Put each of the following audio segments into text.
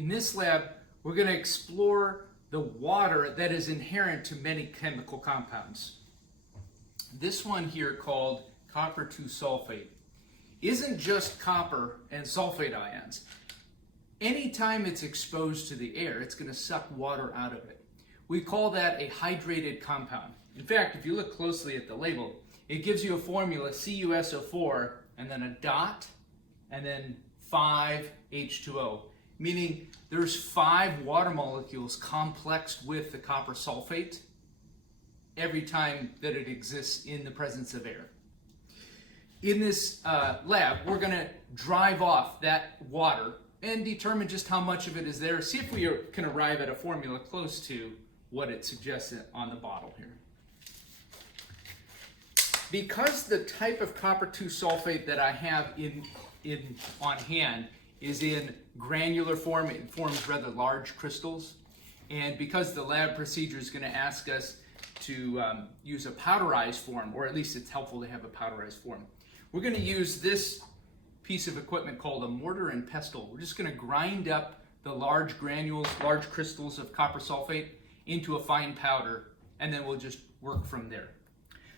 In this lab, we're going to explore the water that is inherent to many chemical compounds. This one here, called copper 2 sulfate, isn't just copper and sulfate ions. Anytime it's exposed to the air, it's going to suck water out of it. We call that a hydrated compound. In fact, if you look closely at the label, it gives you a formula, CuSO4, and then a dot, and then 5H2O, meaning there's 5 water molecules complexed with the copper sulfate every time that it exists in the presence of air. In this lab, we're going to drive off that water and determine just how much of it is there. See if we can arrive at a formula close to what it suggests on the bottle here. Because the type of copper 2 sulfate that I have on hand is in granular form, it forms rather large crystals, and because the lab procedure is going to ask us to use a powderized form, or at least it's helpful to have a powderized form, we're going to use this piece of equipment called a mortar and pestle. We're just going to grind up the large granules, large crystals of copper sulfate into a fine powder, and then we'll just work from there.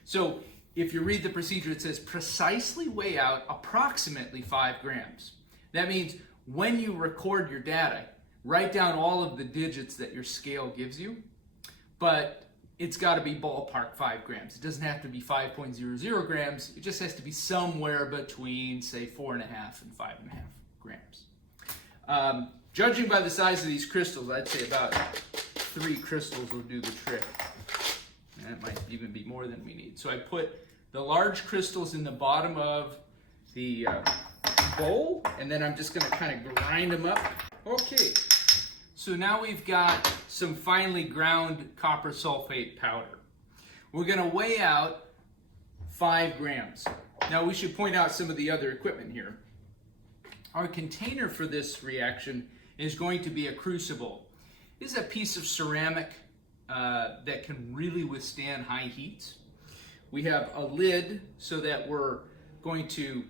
So if you read the procedure, it says precisely weigh out approximately 5 grams. That means when you record your data, write down all of the digits that your scale gives you, but it's got to be ballpark 5 grams. It doesn't have to be 5.00 grams. It just has to be somewhere between, say, 4.5 and 5.5 grams. Judging by the size of these crystals, I'd say about 3 crystals will do the trick. And that might even be more than we need. So I put the large crystals in the bottom of the bowl, and then I'm just going to kind of grind them up. Okay, so now we've got some finely ground copper sulfate powder. We're going to weigh out 5 grams. Now we should point out some of the other equipment here. Our container for this reaction is going to be a crucible. This is a piece of ceramic that can really withstand high heat. We have a lid so that we're going to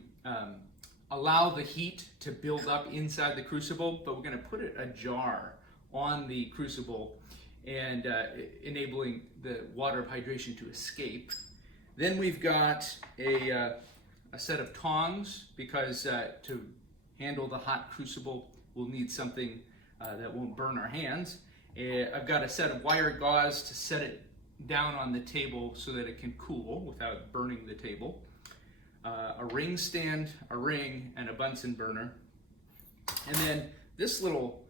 allow the heat to build up inside the crucible, but we're going to put a jar on the crucible and enabling the water of hydration to escape. Then we've got a set of tongs, because to handle the hot crucible we'll need something that won't burn our hands. I've got a set of wire gauze to set it down on the table so that it can cool without burning the table. A ring stand, a ring, and a Bunsen burner. And then this little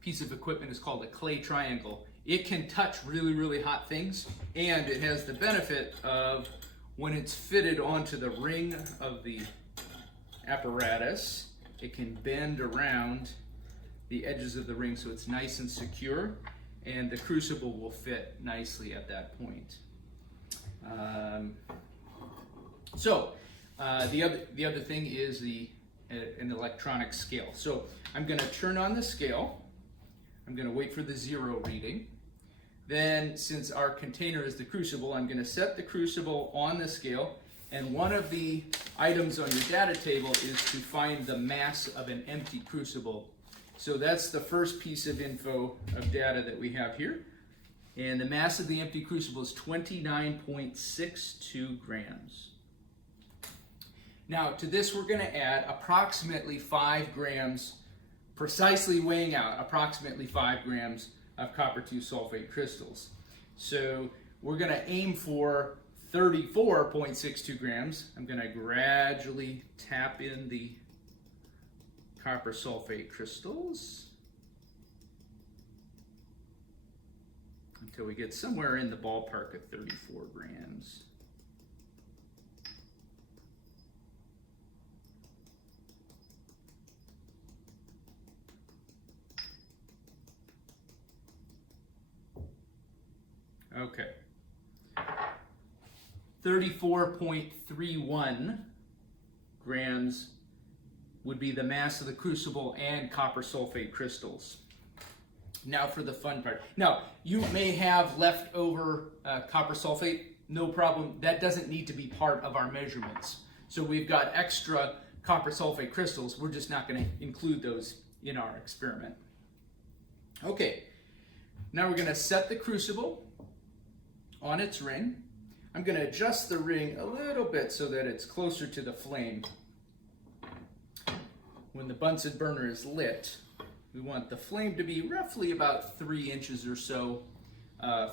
piece of equipment is called a clay triangle. It can touch really, really hot things, and it has the benefit of, when it's fitted onto the ring of the apparatus, it can bend around the edges of the ring so it's nice and secure, and the crucible will fit nicely at that point. The other thing is an electronic scale. So I'm going to turn on the scale. I'm going to wait for the 0 reading. Then, since our container is the crucible, I'm going to set the crucible on the scale, and one of the items on your data table is to find the mass of an empty crucible. So that's the first piece of info of data that we have here. And the mass of the empty crucible is 29.62 grams. Now to this we're going to add approximately 5 grams, precisely weighing out approximately 5 grams of copper 2 sulfate crystals. So we're going to aim for 34.62 grams. I'm going to gradually tap in the copper sulfate crystals until we get somewhere in the ballpark of 34 grams. Okay. 34.31 grams would be the mass of the crucible and copper sulfate crystals. Now for the fun part. Now, you may have leftover copper sulfate, no problem. That doesn't need to be part of our measurements. So we've got extra copper sulfate crystals. We're just not going to include those in our experiment. Okay, now we're going to set the crucible on its ring. I'm going to adjust the ring a little bit so that it's closer to the flame. When the Bunsen burner is lit, we want the flame to be roughly about 3 inches or so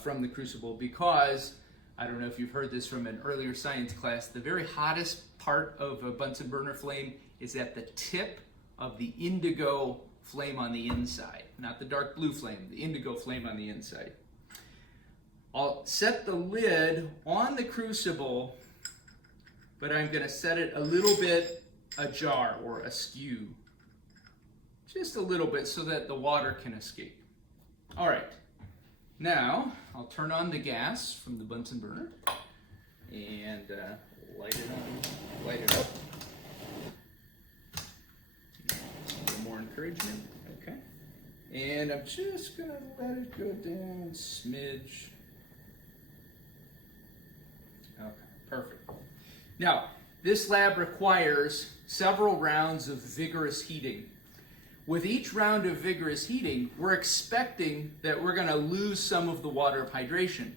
from the crucible, because, I don't know if you've heard this from an earlier science class, the very hottest part of a Bunsen burner flame is at the tip of the indigo flame on the inside, not the dark blue flame, the indigo flame on the inside. I'll set the lid on the crucible, but I'm going to set it a little bit ajar or askew. Just a little bit so that the water can escape. All right, now I'll turn on the gas from the Bunsen burner and light it up. A little more encouragement, okay. And I'm just gonna let it go down a smidge. Okay, perfect. Now, this lab requires several rounds of vigorous heating. With each round of vigorous heating, we're expecting that we're going to lose some of the water of hydration.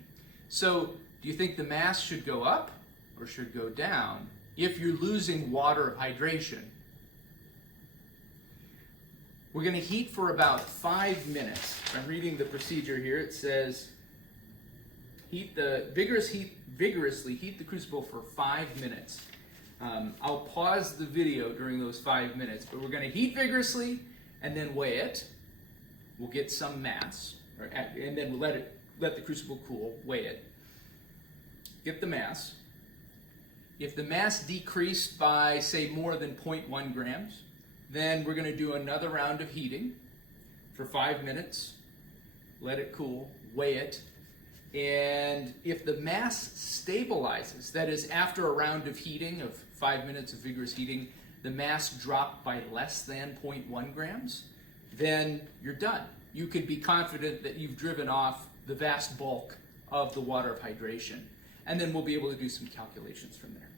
So, do you think the mass should go up or should go down if you're losing water of hydration? We're going to heat for about 5 minutes. I'm reading the procedure here. It says, vigorously heat the crucible for 5 minutes. I'll pause the video during those 5 minutes, but we're going to heat vigorously and then weigh it. We'll get some mass, and then we'll let the crucible cool, weigh it, get the mass. If the mass decreased by, say, more than 0.1 grams, then we're going to do another round of heating for 5 minutes, let it cool, weigh it, and if the mass stabilizes, that is, after a round of heating, of 5 minutes of vigorous heating, the mass dropped by less than 0.1 grams, then you're done. You could be confident that you've driven off the vast bulk of the water of hydration. And then we'll be able to do some calculations from there.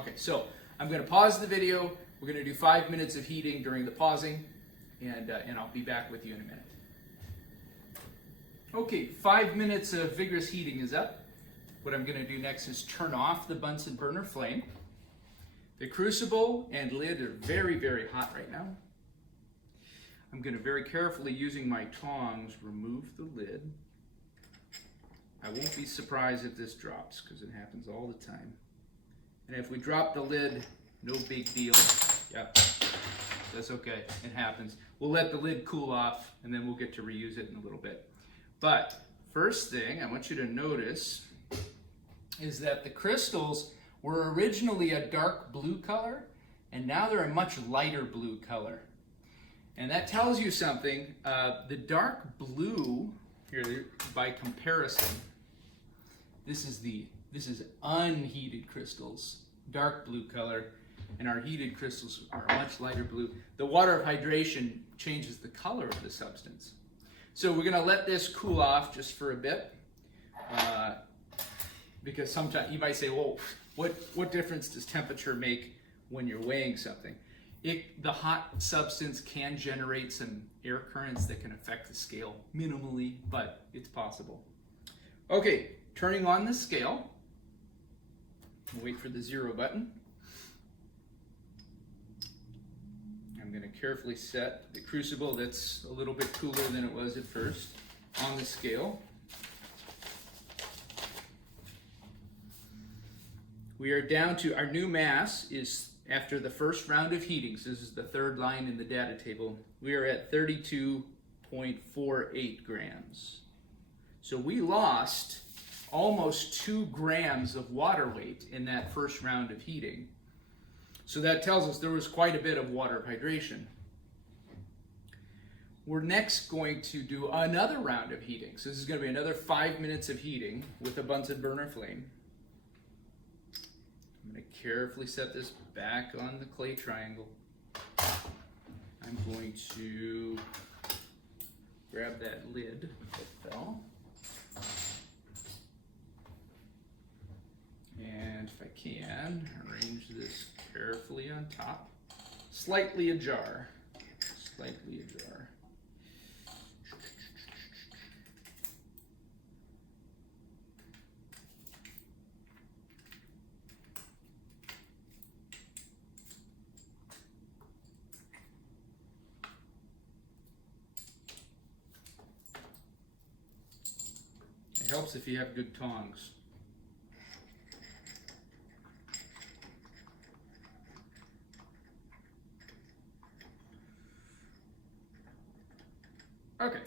Okay, so I'm going to pause the video. We're going to do 5 minutes of heating during the pausing, and I'll be back with you in a minute. Okay, 5 minutes of vigorous heating is up. What I'm going to do next is turn off the Bunsen burner flame. The crucible and lid are very, very hot right now. I'm going to very carefully, using my tongs, remove the lid. I won't be surprised if this drops, because it happens all the time. And if we drop the lid, no big deal. Yep, that's okay, it happens. We'll let the lid cool off, and then we'll get to reuse it in a little bit. But first thing I want you to notice is that the crystals were originally a dark blue color, and now they're a much lighter blue color. And that tells you something. The dark blue, here by comparison, this is unheated crystals, dark blue color, and our heated crystals are much lighter blue. The water of hydration changes the color of the substance. So we're going to let this cool off just for a bit, because sometimes you might say, well, what difference does temperature make when you're weighing something? The hot substance can generate some air currents that can affect the scale minimally, but it's possible. Okay, turning on the scale. We'll wait for the 0 button. I'm going to carefully set the crucible that's a little bit cooler than it was at first on the scale. We are down to, our new mass is, after the first round of heatings, this is the third line in the data table, we are at 32.48 grams. So we lost almost 2 grams of water weight in that first round of heating. So that tells us there was quite a bit of water hydration. We're next going to do another round of heating. So this is going to be another 5 minutes of heating with a Bunsen burner flame. I'm going to carefully set this back on the clay triangle. I'm going to grab that lid that fell. And if I can, arrange this carefully on top. Slightly ajar. slightly ajar. It helps if you have good tongs. Okay,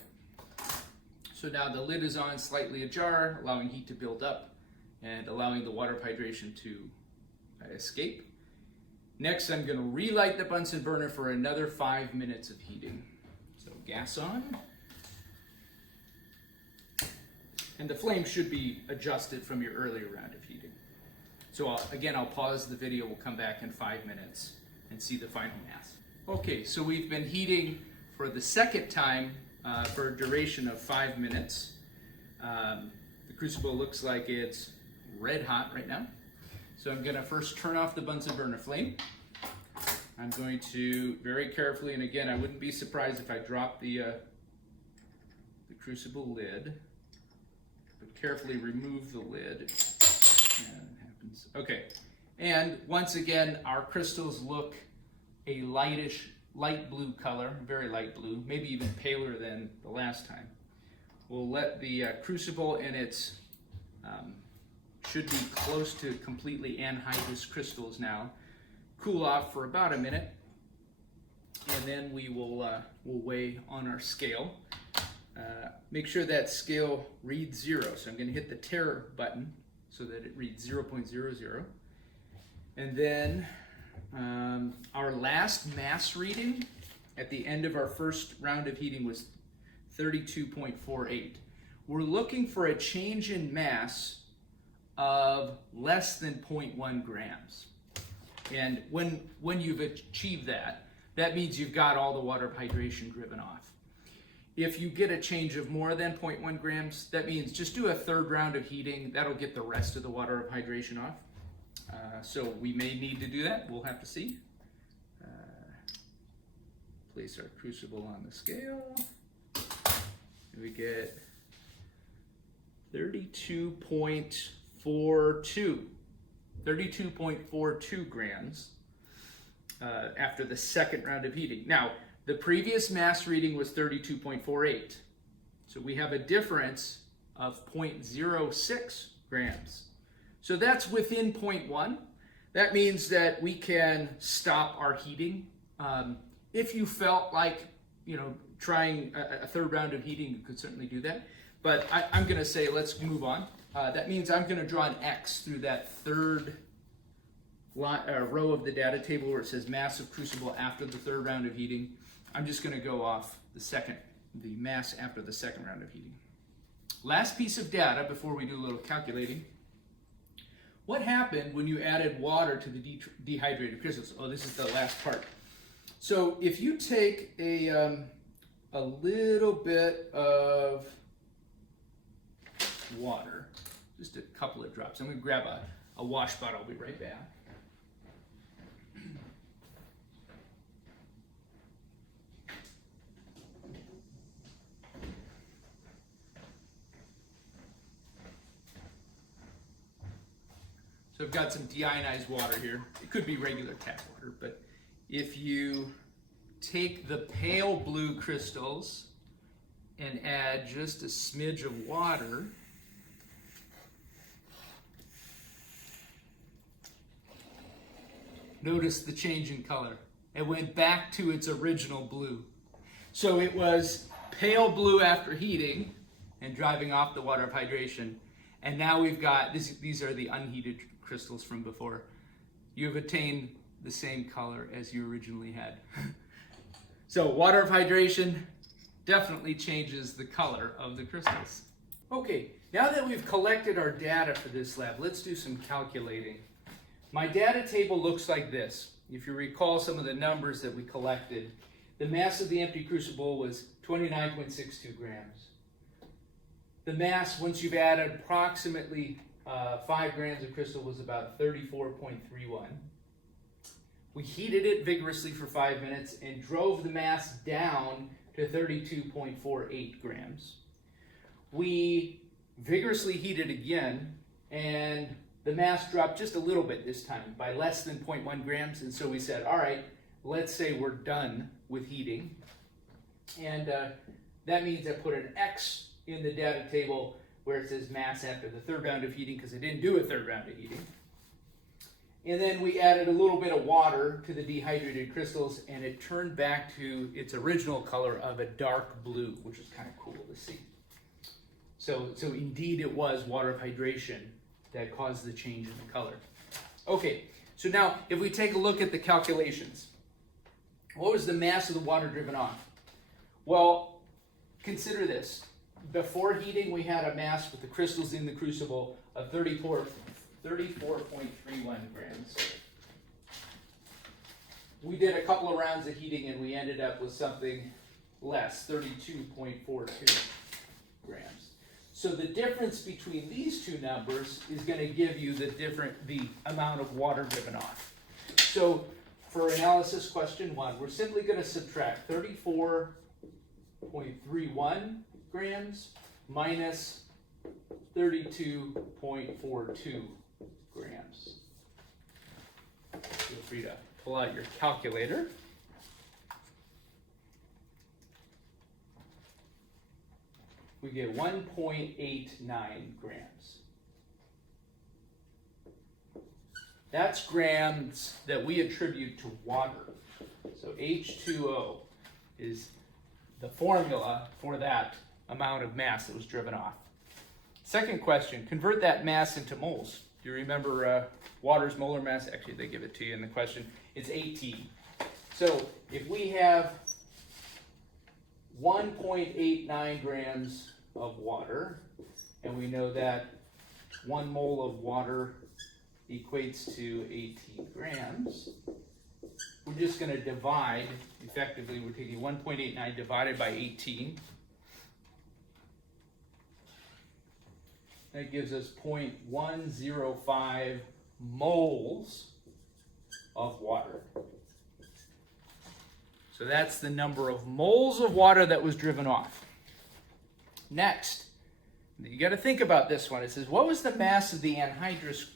so now the lid is on, slightly ajar, allowing heat to build up and allowing the water hydration to escape. Next, I'm going to relight the Bunsen burner for another 5 minutes of heating. So gas on. And the flame should be adjusted from your earlier round of heating. So again, I'll pause the video, we'll come back in 5 minutes and see the final mass. Okay, so we've been heating for the second time for a duration of 5 minutes. The crucible looks like it's red hot right now. So I'm going to first turn off the Bunsen burner flame. I'm going to very carefully, and again, I wouldn't be surprised if I drop the crucible lid, but carefully remove the lid. Yeah, it happens. Okay, and once again, our crystals look a light blue color, very light blue, maybe even paler than the last time. We'll let the crucible and its should be close to completely anhydrous crystals now cool off for about a minute, and then we will we'll weigh on our scale. Make sure that scale reads 0. So I'm going to hit the tare button so that it reads 0.00. And then our last mass reading at the end of our first round of heating was 32.48. We're looking for a change in mass of less than 0.1 grams. And when you've achieved that, that means you've got all the water hydration driven off. If you get a change of more than 0.1 grams, that means just do a third round of heating. That'll get the rest of the water hydration off. So we may need to do that. We'll have to see. Place our crucible on the scale. We get 32.42 grams after the second round of heating. Now, the previous mass reading was 32.48. So we have a difference of 0.06 grams. So that's within 0.1. That means that we can stop our heating. If you felt like, trying a third round of heating, you could certainly do that. But I'm going to say let's move on. That means I'm going to draw an X through that third row of the data table where it says mass of crucible after the third round of heating. I'm just going to go off the mass after the second round of heating. Last piece of data before we do a little calculating. What happened when you added water to the dehydrated crystals? Oh, this is the last part. So if you take a little bit of water, just a couple of drops. I'm going to grab a wash bottle. I'll be right back. So I've got some deionized water here. It could be regular tap water, but if you take the pale blue crystals and add just a smidge of water, notice the change in color. It went back to its original blue. So it was pale blue after heating and driving off the water of hydration. And now we've got, these are the unheated crystals from before. You've attained the same color as you originally had. So water of hydration definitely changes the color of the crystals. Okay, now that we've collected our data for this lab, let's do some calculating. My data table looks like this. If you recall some of the numbers that we collected, the mass of the empty crucible was 29.62 grams. The mass, once you've added approximately 5 grams of crystal, was about 34.31. We heated it vigorously for 5 minutes and drove the mass down to 32.48 grams. We vigorously heated again, and the mass dropped just a little bit this time, by less than 0.1 grams, and so we said, all right, let's say we're done with heating. And that means I put an X in the data table where it says mass after the third round of heating, because I didn't do a third round of heating. And then we added a little bit of water to the dehydrated crystals, and it turned back to its original color of a dark blue, which is kind of cool to see. So indeed it was water of hydration that caused the change in the color. Okay, so now if we take a look at the calculations, what was the mass of the water driven off? Well, consider this. Before heating, we had a mass with the crystals in the crucible of 34.31 grams. We did a couple of rounds of heating and we ended up with something less, 32.42 grams. So the difference between these two numbers is going to give you the amount of water driven off. So for analysis question 1, we're simply going to subtract 34.31 grams minus 32.42 grams. Feel free to pull out your calculator. We get 1.89 grams. That's grams that we attribute to water. So H2O is the formula for that amount of mass that was driven off. Second question, convert that mass into moles. Do you remember water's molar mass? Actually, they give it to you in the question. It's 18. So if we have 1.89 grams of water, and we know that 1 mole of water equates to 18 grams, we're just going to divide, effectively we're taking 1.89 divided by 18. That gives us 0.105 moles of water. So that's the number of moles of water that was driven off. Next, you got to think about this one. It says, what was the mass of the anhydrous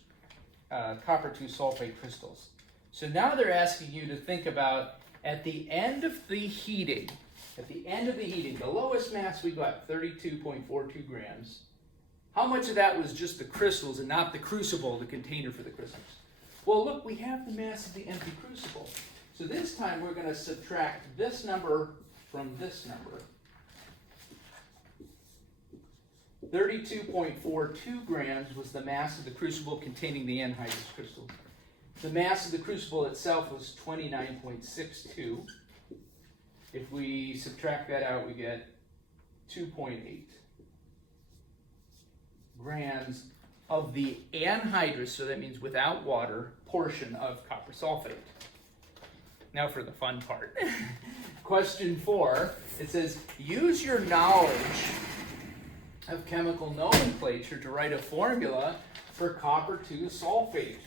copper 2 sulfate crystals? So now they're asking you to think about at the end of the heating, the lowest mass we got, 32.42 grams. How much of that was just the crystals and not the crucible, the container for the crystals? Well, look, we have the mass of the empty crucible. So this time we're going to subtract this number from this number. 32.42 grams was the mass of the crucible containing the anhydrous crystal. The mass of the crucible itself was 29.62. If we subtract that out, we get 2.8 grams of the anhydrous, so that means without water, portion of copper sulfate. Now for the fun part. Question 4, it says, use your knowledge of chemical nomenclature to write a formula for copper 2 sulfate.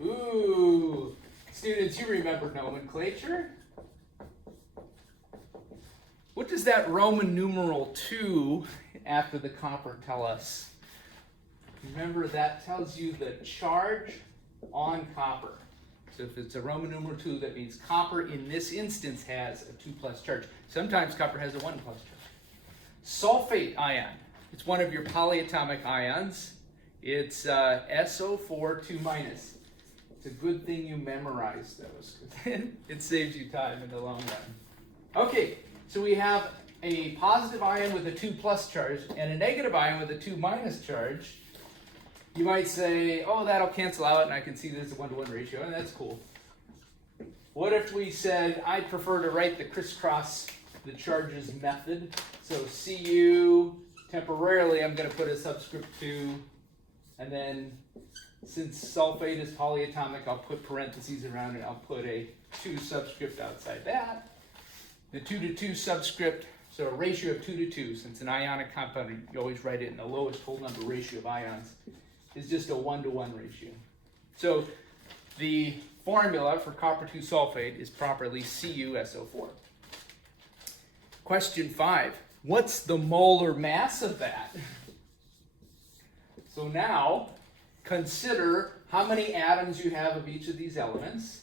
Ooh, students, you remember nomenclature? What does that Roman numeral 2 after the copper tell us? Remember, that tells you the charge on copper. So if it's a Roman numeral 2, that means copper in this instance has a 2+ charge. Sometimes copper has a 1+ charge. Sulfate ion. It's one of your polyatomic ions. It's SO4 2-. It's a good thing you memorized those. It saves you time in the long run. Okay, so we have a positive ion with a 2+ charge and a negative ion with a 2- charge. You might say, oh, that'll cancel out, and I can see there's a 1-to-1 ratio, and that's cool. What if we said, I'd prefer to write the crisscross the charges method? So Cu, temporarily, I'm going to put a subscript 2, and then since sulfate is polyatomic, I'll put parentheses around it. I'll put a 2 subscript outside that. The 2-to-2 subscript, so a ratio of 2-to-2, since an ionic compound, you always write it in the lowest whole number ratio of ions, is just a 1-to-1 ratio. So the formula for copper 2 sulfate is properly CuSO4. Question 5. What's the molar mass of that? So now, consider how many atoms you have of each of these elements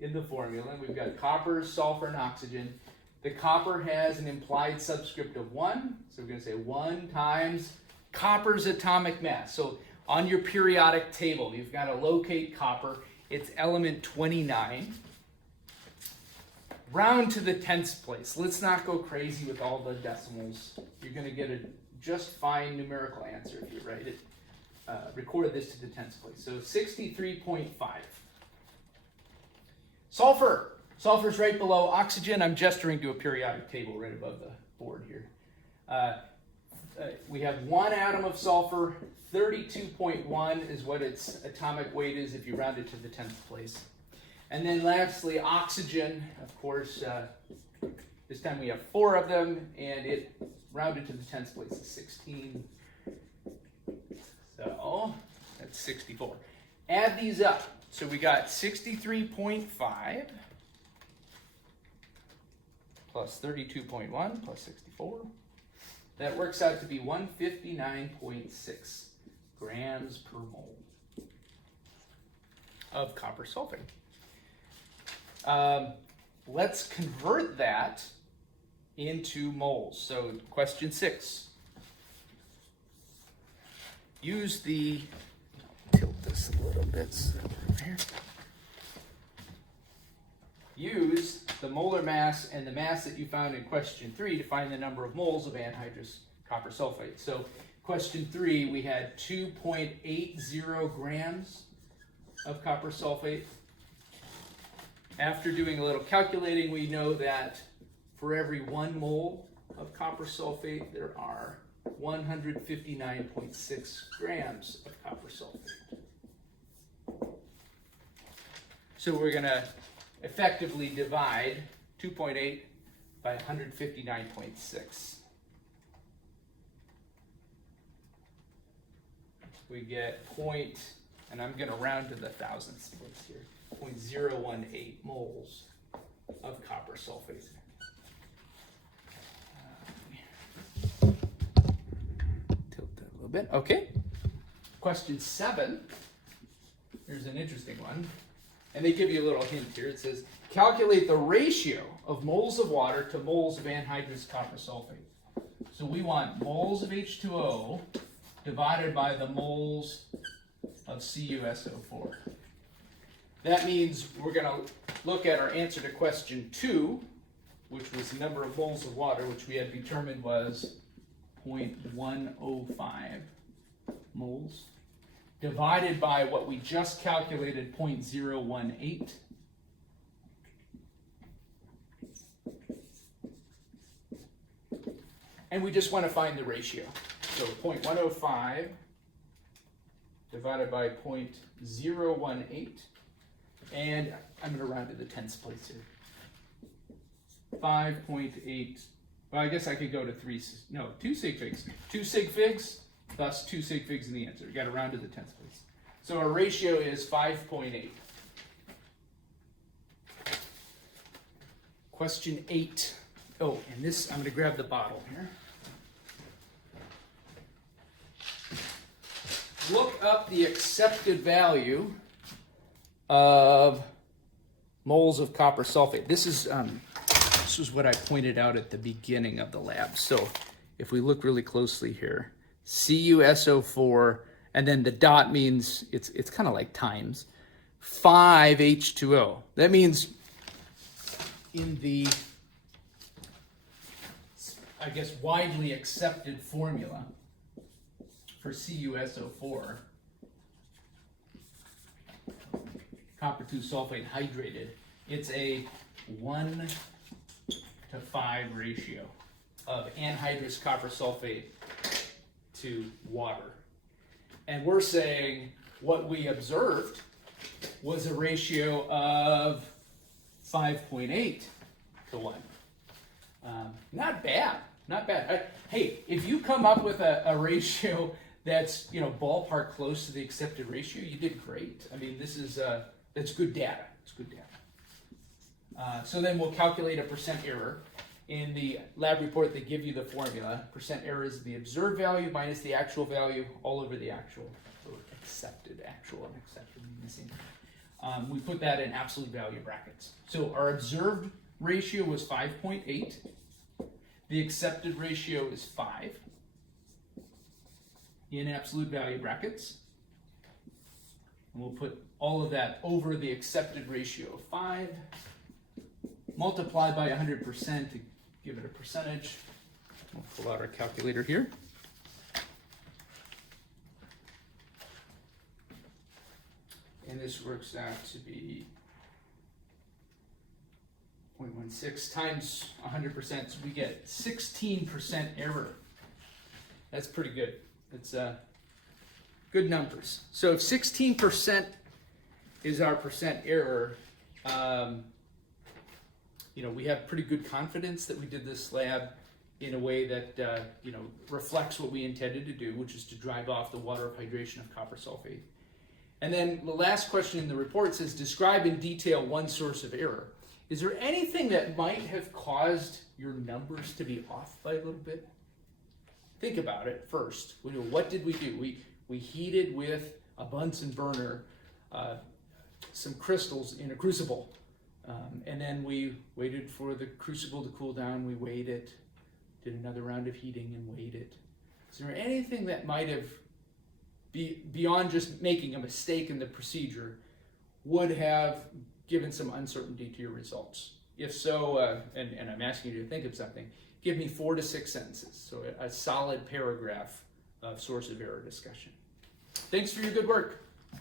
in the formula. We've got copper, sulfur, and oxygen. The copper has an implied subscript of 1, so we're going to say 1 times copper's atomic mass. So on your periodic table, you've got to locate copper. It's element 29. Round to the 10th place. Let's not go crazy with all the decimals. You're going to get a just fine numerical answer if you write it. Record this to the 10th place. So 63.5. Sulfur. Sulfur's right below oxygen. I'm gesturing to a periodic table right above the board here. We have 1 atom of sulfur. 32.1 is what its atomic weight is if you round it to the 10th place. And then lastly, oxygen. Of course, this time we have 4 of them, and it rounded to the 10th place is 16. So that's 64. Add these up. So we got 63.5 plus 32.1 plus 64. That works out to be 159.6 grams per mole of copper sulfate. Let's convert that into moles. So question 6. Use the, tilt this a little bit so here. Use the molar mass and the mass that you found in question 3 to find the number of moles of anhydrous copper sulfate. So question 3, we had 2.80 grams of copper sulfate. After doing a little calculating, we know that for every 1 mole of copper sulfate, there are 159.6 grams of copper sulfate. So we're going to effectively divide 2.8 by 159.6. We get and I'm going to round to the thousandths place here, 0.018 moles of copper sulfate. Tilt that a little bit. Okay. Question 7. Here's an interesting one. And they give you a little hint here. It says, calculate the ratio of moles of water to moles of anhydrous copper sulfate. So we want moles of H2O divided by the moles of CuSO4. That means we're going to look at our answer to question 2, which was the number of moles of water, which we had determined was 0.105 moles, divided by what we just calculated, 0.018. And we just want to find the ratio. So 0.105 divided by 0.018. And I'm going to round to the 10th place here. 5.8. Well, I guess I could go to 2 sig figs. 2 sig figs, thus 2 sig figs in the answer. You got to round to the 10th place. So our ratio is 5.8. Question 8. Oh, and this, I'm going to grab the bottle here. Look up the accepted value of moles of copper sulfate. This is what I pointed out at the beginning of the lab. So if we look really closely here, CuSO4, and then the dot means it's kind of like times 5H2O. That means in the, I guess, widely accepted formula for CuSO4, copper 2 sulfate hydrated, it's a 1 to 5 ratio of anhydrous copper sulfate to water. And we're saying what we observed was a ratio of 5.8 to 1. Not bad, not bad. Hey, if you come up with a ratio that's, ballpark close to the accepted ratio, you did great. I mean, this is that's good data. It's good data. So then we'll calculate a percent error. In the lab report, they give you the formula. Percent error is the observed value minus the actual value all over the actual, or accepted, actual and accepted missing. We put that in absolute value brackets. So our observed ratio was 5.8. The accepted ratio is 5 in absolute value brackets. And we'll put all of that over the accepted ratio of 5, multiply by 100% to give it a percentage. We'll pull out our calculator here. And this works out to be 0.16 times 100%, so we get 16% error. That's pretty good. It's good numbers. So if 16% is our percent error, we have pretty good confidence that we did this lab in a way that reflects what we intended to do, which is to drive off the water of hydration of copper sulfate. And then the last question in the report says, describe in detail one source of error. Is there anything that might have caused your numbers to be off by a little bit? Think about it first. What did we do? We heated with a Bunsen burner some crystals in a crucible. And then we waited for the crucible to cool down. We weighed it, did another round of heating and weighed it. Is there anything that might have, beyond just making a mistake in the procedure, would have given some uncertainty to your results? If so, and I'm asking you to think of something, give me 4 to 6 sentences. So a solid paragraph of source of error discussion. Thanks for your good work.